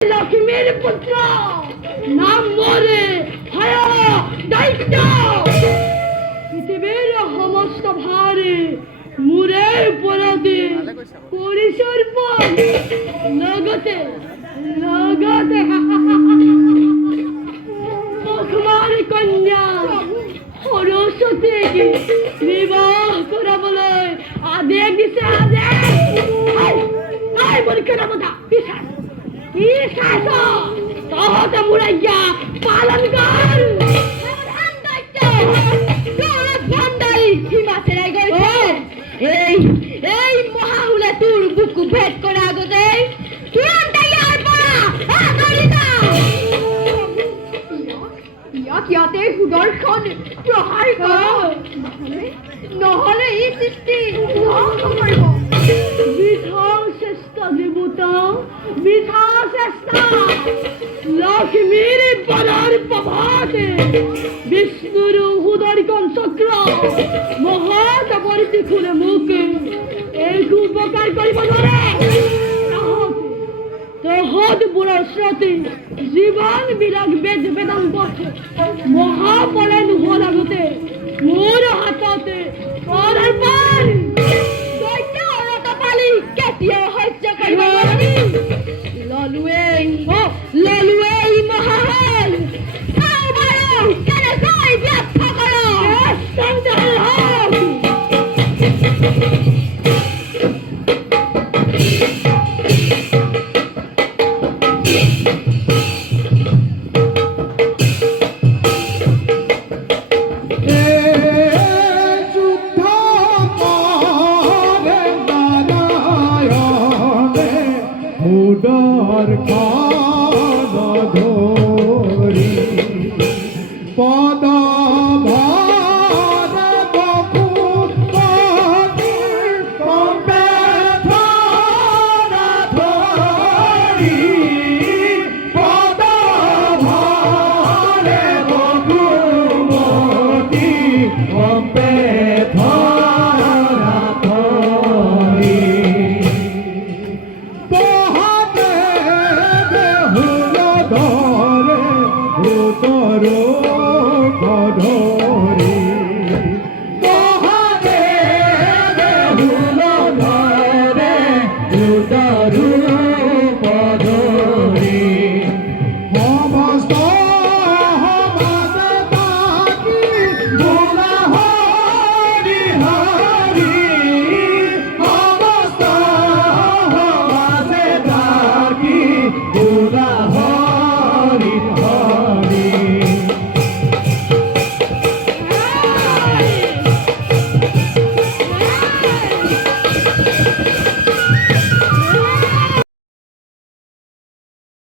লক্ষ্মীর পুত্র নাম মোরে হায়া দায়িত্ব পৃথিবীর সমস্ত ভারে মুরের পরাদে পরিসর্প লগতে লগতে মুখমার কন্যা সরস্বতীকে বিবাহ করাবলৈ আদেশ দিছে আদেশ পরীক্ষা কথা বিশ্বাস বিশ্বাস তহতে মুরাইয়া পালন কর এই মহাহুলে তোর বুকু ভেদ করে আগতে ইয়াতে সুদর্শন প্রহার কর নহলে এই সৃষ্টি ধ্বংস কৰিব বৃথা চেষ্টা দেবতা বৃথা চেষ্টা লক্ষ্মীর পরার প্রভাতে বিষ্ণুর সুদর্শন চক্র মহাতপরিতি খুলে মুখে এক উপকার কৰিব নোৱাৰে তহত বুঢ়াৰ স্মৃতি জীৱন বিলাক বেদ বেদান্ত মহাপলে নোহোৱাৰ আগতে মোৰ হাততে অৰ্পণ দৈত্য অৰত পালি কেতিয়াও সহ্য কৰিব নোৱাৰি ললুৱেই মহাহল চাও বাৰু কেনেকৈ ব্যৰ্থ কৰ মুদর খান ধরি পদ ভার বকুল কম্পে ধরি পদ ভারে বকুমতি কম্পে ধরে